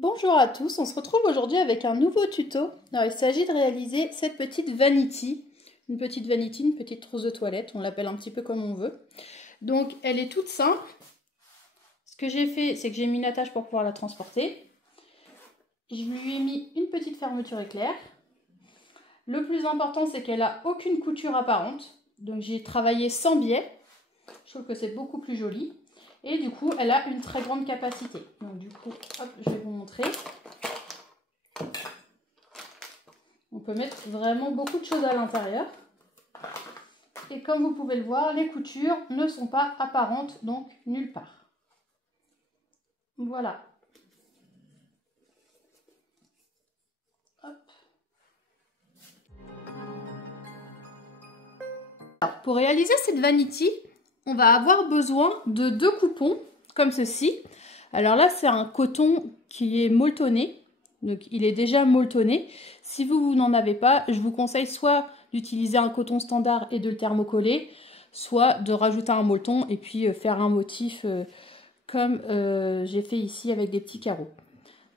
Bonjour à tous, on se retrouve aujourd'hui avec un nouveau tuto. Alors, il s'agit de réaliser cette petite vanity. Une petite trousse de toilette, on l'appelle un petit peu comme on veut. Donc elle est toute simple. Ce que j'ai fait, c'est que j'ai mis une attache pour pouvoir la transporter. Je lui ai mis une petite fermeture éclair. Le plus important, c'est qu'elle n'a aucune couture apparente. Donc j'ai travaillé sans biais. Je trouve que c'est beaucoup plus joli. Et du coup, elle a une très grande capacité. Donc du coup, hop, je vais vous montrer. On peut mettre vraiment beaucoup de choses à l'intérieur. Et comme vous pouvez le voir, les coutures ne sont pas apparentes, donc nulle part. Voilà. Hop. Alors, pour réaliser cette vanity, on va avoir besoin de 2 coupons, comme ceci. Alors là, c'est un coton qui est molletonné. Donc il est déjà molletonné. Si vous n'en avez pas, je vous conseille soit d'utiliser un coton standard et de le thermocoller, soit de rajouter un molleton et puis faire un motif comme j'ai fait ici avec des petits carreaux.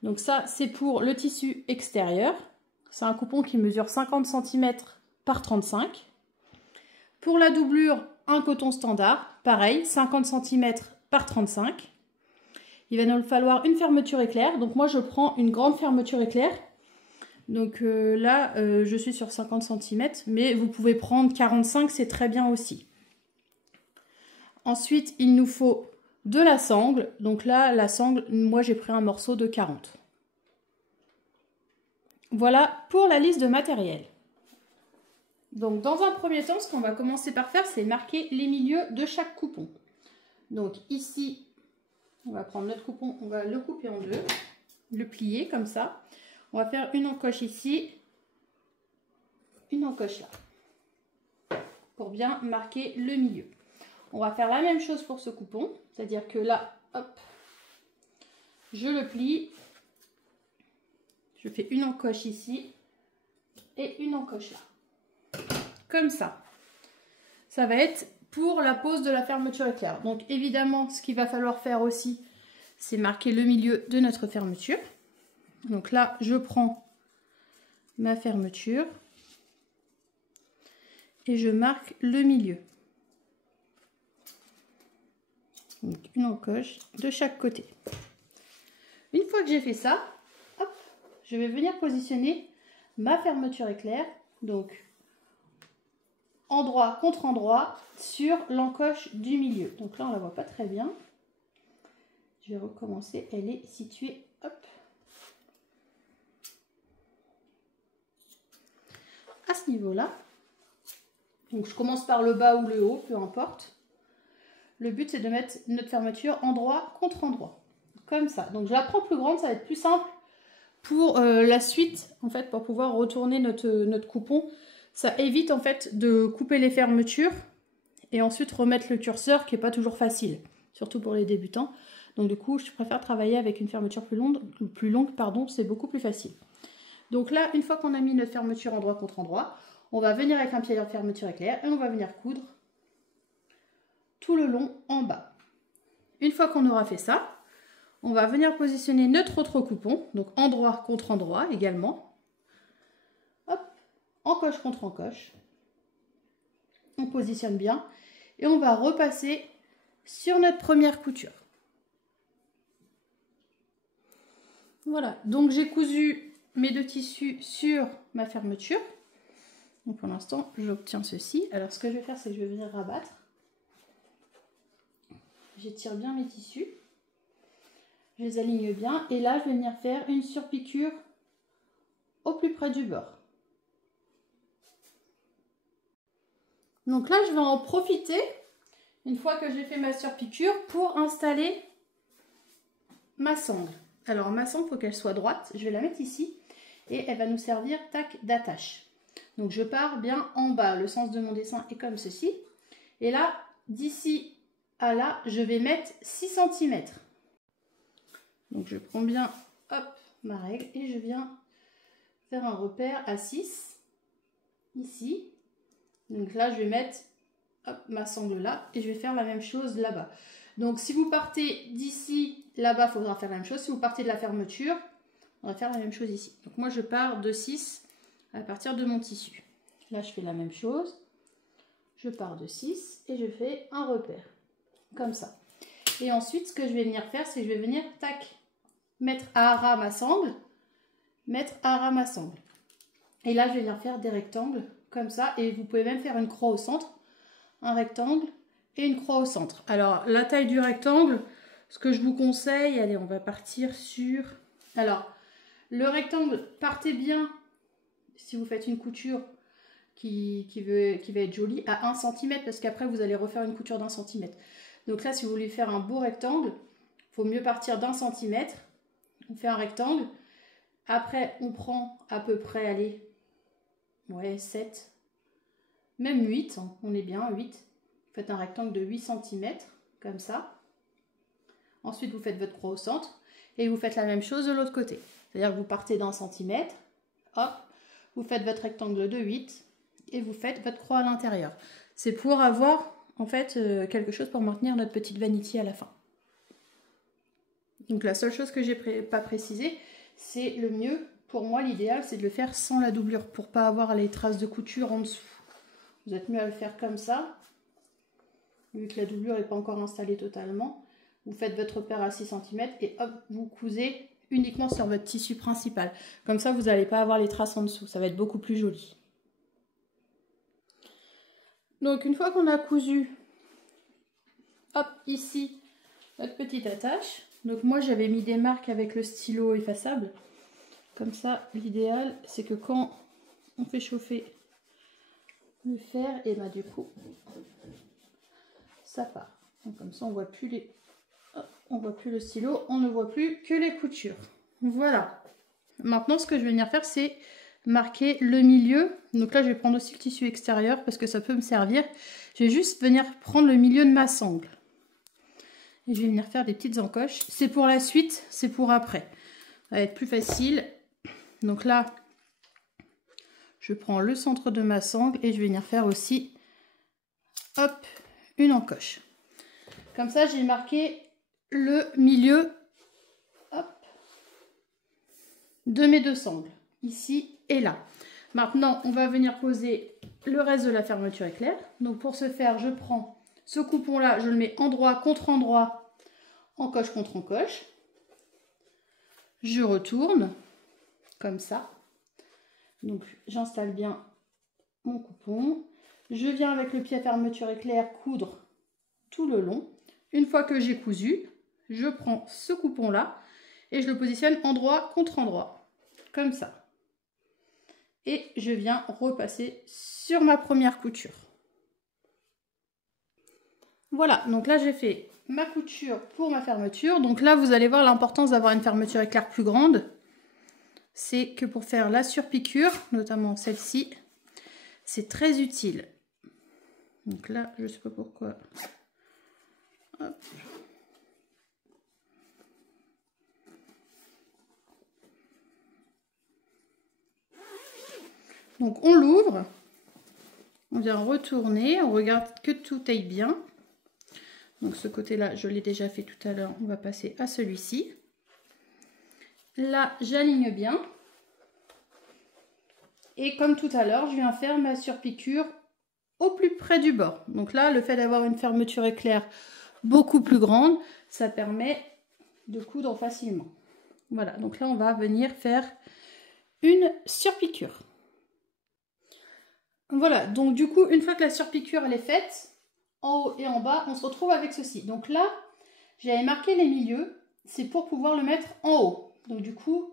Donc ça, c'est pour le tissu extérieur. C'est un coupon qui mesure 50 cm par 35. Pour la doublure, un coton standard, pareil, 50 cm par 35. Il va nous falloir une fermeture éclair. Donc moi, je prends une grande fermeture éclair. Donc là, je suis sur 50 cm, mais vous pouvez prendre 45, c'est très bien aussi. Ensuite, il nous faut de la sangle. Donc là, la sangle, moi, j'ai pris un morceau de 40. Voilà pour la liste de matériel. Donc dans un premier temps, ce qu'on va commencer par faire, c'est marquer les milieux de chaque coupon. Donc ici, on va prendre notre coupon, on va le couper en deux, le plier comme ça. On va faire une encoche ici, une encoche là, pour bien marquer le milieu. On va faire la même chose pour ce coupon, c'est-à-dire que là, hop, je le plie, je fais une encoche ici et une encoche là, comme ça. Ça va être pour la pose de la fermeture éclair. Donc évidemment, ce qu'il va falloir faire aussi, c'est marquer le milieu de notre fermeture. Donc là, je prends ma fermeture et je marque le milieu. Donc une encoche de chaque côté. Une fois que j'ai fait ça, hop, je vais venir positionner ma fermeture éclair, donc endroit contre endroit sur l'encoche du milieu. Donc là, on la voit pas très bien. Je vais recommencer, elle est située, hop, à ce niveau-là. Donc je commence par le bas ou le haut, peu importe. Le but, c'est de mettre notre fermeture endroit contre endroit, comme ça. Donc je la prends plus grande, ça va être plus simple pour la suite, en fait, pour pouvoir retourner notre coupon. Ça évite en fait de couper les fermetures et ensuite remettre le curseur, qui n'est pas toujours facile, surtout pour les débutants. Donc du coup, je préfère travailler avec une fermeture plus longue, pardon, c'est beaucoup plus facile. Donc là, une fois qu'on a mis notre fermeture endroit contre endroit, on va venir avec un pied de fermeture éclair et on va venir coudre tout le long en bas. Une fois qu'on aura fait ça, on va venir positionner notre autre coupon, donc endroit contre endroit également. Hop, encoche contre encoche. On positionne bien et on va repasser sur notre première couture. Voilà, donc j'ai cousu mes 2 tissus sur ma fermeture. Donc pour l'instant, j'obtiens ceci. Alors ce que je vais faire, c'est que je vais venir rabattre. J'étire bien mes tissus. Je les aligne bien. Et là, je vais venir faire une surpiqûre au plus près du bord. Donc là, je vais en profiter, une fois que j'ai fait ma surpiqûre, pour installer ma sangle. Alors ma sangle, il faut qu'elle soit droite. Je vais la mettre ici et elle va nous servir, tac, d'attache. Donc je pars bien en bas. Le sens de mon dessin est comme ceci. Et là, d'ici à là, je vais mettre 6 cm. Donc je prends bien, hop, ma règle et je viens faire un repère à 6, ici. Donc là, je vais mettre, hop, ma sangle là et je vais faire la même chose là-bas. Donc si vous partez d'ici, là-bas, il faudra faire la même chose. Si vous partez de la fermeture, On va faire la même chose ici. Donc moi je pars de 6 à partir de mon tissu. Là je fais la même chose. Je pars de 6 et je fais un repère. Comme ça. Et ensuite ce que je vais venir faire, c'est que je vais venir, tac, mettre à ras ma sangle. Mettre à ras ma sangle. Et là je vais venir faire des rectangles comme ça. Et vous pouvez même faire une croix au centre. Un rectangle et une croix au centre. Alors la taille du rectangle, ce que je vous conseille, allez on va partir sur... Alors le rectangle, partez bien, si vous faites une couture qui va être jolie, à 1 cm, parce qu'après vous allez refaire une couture d'1 cm. Donc là, si vous voulez faire un beau rectangle, il faut mieux partir d'1 cm. On fait un rectangle. Après, on prend à peu près, allez, ouais, 7, même 8, hein, on est bien, 8. Vous faites un rectangle de 8 cm, comme ça. Ensuite, vous faites votre croix au centre et vous faites la même chose de l'autre côté. C'est-à-dire que vous partez d'1 cm, hop, vous faites votre rectangle de 8 et vous faites votre croix à l'intérieur. C'est pour avoir en fait quelque chose pour maintenir notre petite vanity à la fin. Donc la seule chose que j'ai pas précisé, c'est le mieux, pour moi l'idéal c'est de le faire sans la doublure pour pas avoir les traces de couture en dessous. Vous êtes mieux à le faire comme ça, vu que la doublure n'est pas encore installée totalement. Vous faites votre repère à 6 cm et hop, vous cousez uniquement sur votre tissu principal. Comme ça, vous n'allez pas avoir les traces en dessous. Ça va être beaucoup plus joli. Donc, une fois qu'on a cousu, hop, ici, notre petite attache. Donc, moi, j'avais mis des marques avec le stylo effaçable. Comme ça, l'idéal, c'est que quand on fait chauffer le fer, et bah du coup, ça part. Donc, comme ça, on voit plus les... On voit plus le stylo, on ne voit plus que les coutures. Voilà. Maintenant, ce que je vais venir faire, c'est marquer le milieu. Donc là, je vais prendre aussi le tissu extérieur parce que ça peut me servir. Je vais juste venir prendre le milieu de ma sangle. Et je vais venir faire des petites encoches. C'est pour la suite, c'est pour après. Ça va être plus facile. Donc là, je prends le centre de ma sangle et je vais venir faire aussi, hop, une encoche. Comme ça, j'ai marqué le milieu, hop, de mes deux sangles, ici et là. Maintenant, on va venir poser le reste de la fermeture éclair. Donc pour ce faire, je prends ce coupon-là, je le mets endroit contre endroit, encoche contre encoche. Je retourne, comme ça. Donc j'installe bien mon coupon. Je viens avec le pied à fermeture éclair coudre tout le long. Une fois que j'ai cousu, je prends ce coupon-là et je le positionne endroit contre endroit, comme ça. Et je viens repasser sur ma première couture. Voilà, donc là j'ai fait ma couture pour ma fermeture. Donc là, vous allez voir l'importance d'avoir une fermeture éclair plus grande. C'est que pour faire la surpiqûre, notamment celle-ci, c'est très utile. Donc là, je ne sais pas pourquoi. Hop. Donc on l'ouvre, on vient retourner, on regarde que tout aille bien. Donc ce côté-là, je l'ai déjà fait tout à l'heure, on va passer à celui-ci. Là, j'aligne bien. Et comme tout à l'heure, je viens faire ma surpiqûre au plus près du bord. Donc là, le fait d'avoir une fermeture éclair beaucoup plus grande, ça permet de coudre facilement. Voilà, donc là, on va venir faire une surpiqûre. Voilà, donc du coup, une fois que la surpiqûre elle est faite, en haut et en bas, on se retrouve avec ceci. Donc là, j'avais marqué les milieux, c'est pour pouvoir le mettre en haut. Donc du coup,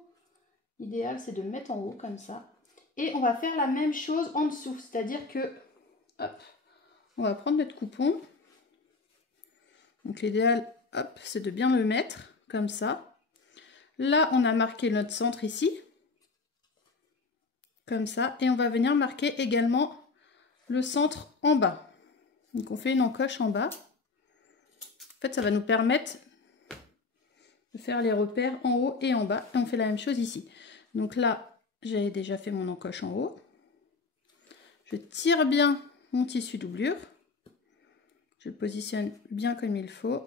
l'idéal c'est de le mettre en haut comme ça. Et on va faire la même chose en dessous, c'est-à-dire que, hop, on va prendre notre coupon. Donc l'idéal, hop, c'est de bien le mettre comme ça. Là, on a marqué notre centre ici. Comme ça, et on va venir marquer également le centre en bas. Donc on fait une encoche en bas. En fait, ça va nous permettre de faire les repères en haut et en bas. Et on fait la même chose ici. Donc là, j'avais déjà fait mon encoche en haut. Je tire bien mon tissu doublure. Je le positionne bien comme il faut.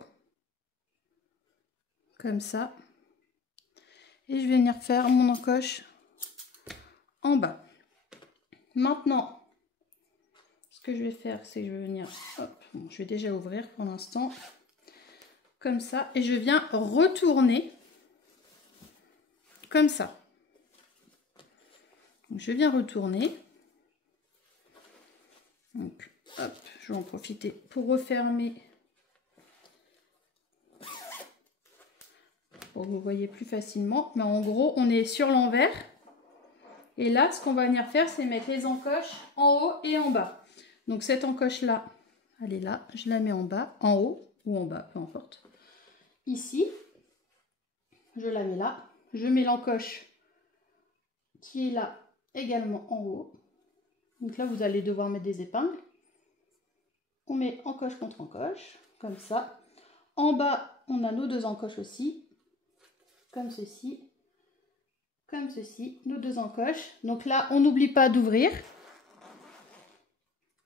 Comme ça. Et je vais venir faire mon encoche en bas. Maintenant, ce que je vais faire, c'est que je vais venir, hop, bon, je vais déjà ouvrir pour l'instant, comme ça, et je viens retourner comme ça. Donc, je viens retourner. Donc, hop, je vais en profiter pour refermer, pour que vous voyez plus facilement. Mais en gros, on est sur l'envers. Et là, ce qu'on va venir faire, c'est mettre les encoches en haut et en bas. Donc cette encoche-là, elle est là. Je la mets en bas, en haut ou en bas, peu importe. Ici, je la mets là. Je mets l'encoche qui est là également en haut. Donc là, vous allez devoir mettre des épingles. On met encoche contre encoche, comme ça. En bas, on a nos deux encoches aussi, comme ceci. Comme ceci, nos deux encoches. Donc là, on n'oublie pas d'ouvrir.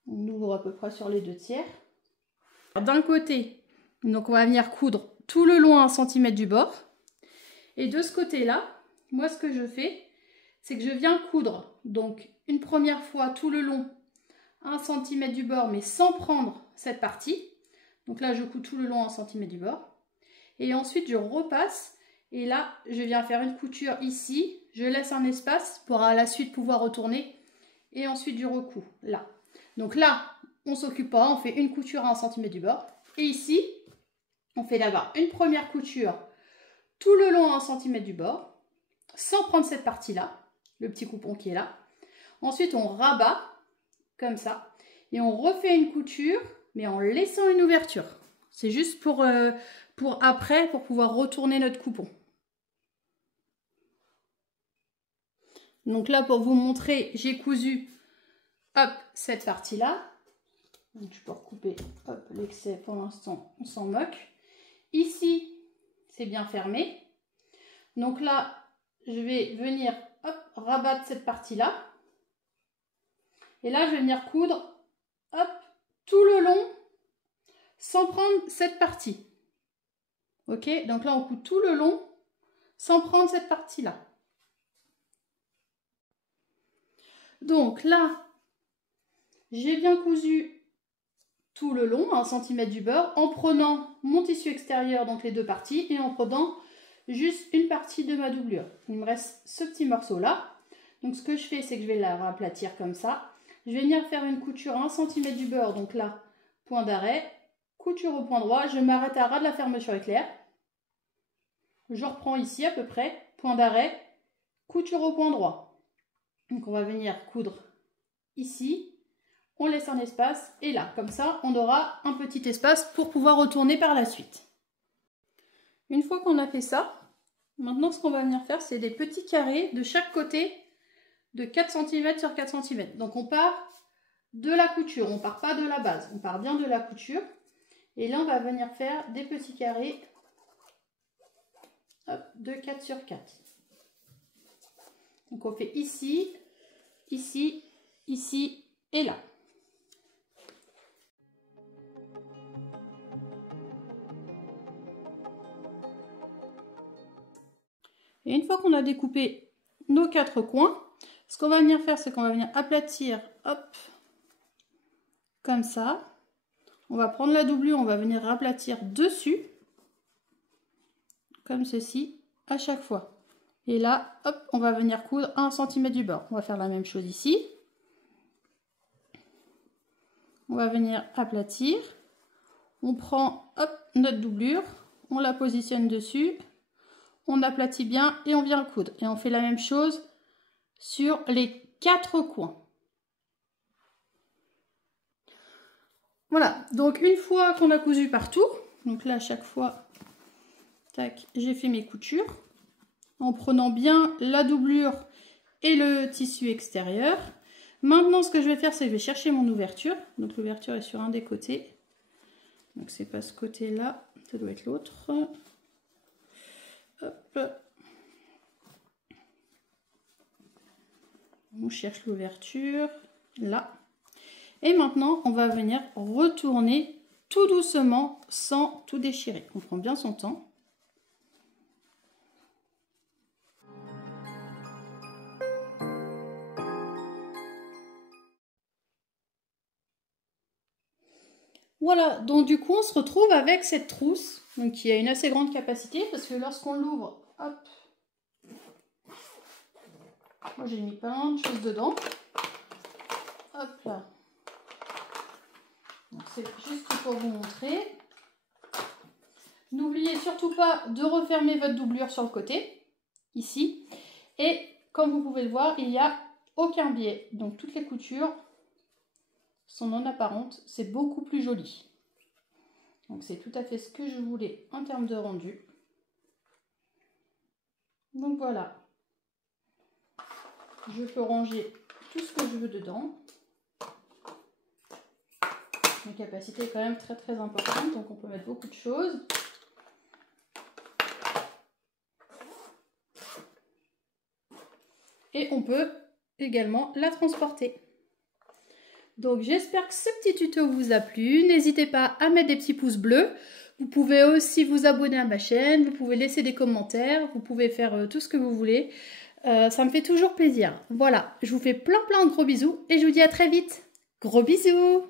On ouvre à peu près sur les 2/3. D'un côté, donc on va venir coudre tout le long à 1 cm du bord. Et de ce côté-là, moi ce que je fais, c'est que je viens coudre donc une première fois tout le long à 1 cm du bord, mais sans prendre cette partie. Donc là, je couds tout le long à 1 cm du bord. Et ensuite, je repasse. Et là, je viens faire une couture ici. Je laisse un espace pour à la suite pouvoir retourner. Et ensuite, je recouds là. Donc là, on ne s'occupe pas. On fait une couture à 1 cm du bord. Et ici, on fait d'abord une première couture tout le long à 1 cm du bord. Sans prendre cette partie-là. Le petit coupon qui est là. Ensuite, on rabat comme ça. Et on refait une couture, mais en laissant une ouverture. C'est juste pour après, pour pouvoir retourner notre coupon. Donc là, pour vous montrer, j'ai cousu, hop, cette partie-là. Donc je peux recouper, hop, l'excès pour l'instant, on s'en moque. Ici, c'est bien fermé. Donc là, je vais venir, hop, rabattre cette partie-là. Et là, je vais venir coudre, hop, tout le long, sans prendre cette partie. Ok, donc là, on coud tout le long, sans prendre cette partie-là. Donc là, j'ai bien cousu tout le long, à 1 cm du bord, en prenant mon tissu extérieur, donc les deux parties, et en prenant juste une partie de ma doublure. Il me reste ce petit morceau-là. Donc ce que je fais, c'est que je vais la raplatir comme ça. Je vais venir faire une couture à 1 cm du bord, donc là, point d'arrêt, couture au point droit, je m'arrête à ras de la fermeture éclair. Je reprends ici à peu près, point d'arrêt, couture au point droit. Donc on va venir coudre ici, on laisse un espace et là, comme ça, on aura un petit espace pour pouvoir retourner par la suite. Une fois qu'on a fait ça, maintenant ce qu'on va venir faire, c'est des petits carrés de chaque côté de 4 cm sur 4 cm. Donc on part de la couture, on ne part pas de la base, on part bien de la couture. Et là, on va venir faire des petits carrés, hop, de 4 sur 4. Donc on fait ici, ici, ici et là. Et une fois qu'on a découpé nos 4 coins, ce qu'on va venir faire, c'est qu'on va venir aplatir, hop, comme ça. On va prendre la doublure, on va venir aplatir dessus, comme ceci, à chaque fois. Et là, hop, on va venir coudre à 1 cm du bord. On va faire la même chose ici. On va venir aplatir. On prend, hop, notre doublure, on la positionne dessus. On aplatit bien et on vient le coudre. Et on fait la même chose sur les 4 coins. Voilà, donc une fois qu'on a cousu partout, donc là à chaque fois, tac, j'ai fait mes coutures en prenant bien la doublure et le tissu extérieur. Maintenant, ce que je vais faire, c'est que je vais chercher mon ouverture. Donc l'ouverture est sur un des côtés. Donc c'est pas ce côté-là, ça doit être l'autre. Hop. On cherche l'ouverture, là. Et maintenant, on va venir retourner tout doucement sans tout déchirer. On prend bien son temps. Voilà, donc du coup on se retrouve avec cette trousse, donc qui a une assez grande capacité, parce que lorsqu'on l'ouvre, hop, moi j'ai mis plein de choses dedans, hop là, c'est juste pour vous montrer. N'oubliez surtout pas de refermer votre doublure sur le côté, ici, et comme vous pouvez le voir, il n'y a aucun biais, donc toutes les coutures sont non apparentes, c'est beaucoup plus joli. Donc c'est tout à fait ce que je voulais en termes de rendu. Donc voilà. Je peux ranger tout ce que je veux dedans. La capacité est quand même très très importante, donc on peut mettre beaucoup de choses. Et on peut également la transporter. Donc j'espère que ce petit tuto vous a plu. N'hésitez pas à mettre des petits pouces bleus. Vous pouvez aussi vous abonner à ma chaîne, vous pouvez laisser des commentaires, vous pouvez faire tout ce que vous voulez. Ça me fait toujours plaisir. Voilà, je vous fais plein de gros bisous et je vous dis à très vite. Gros bisous!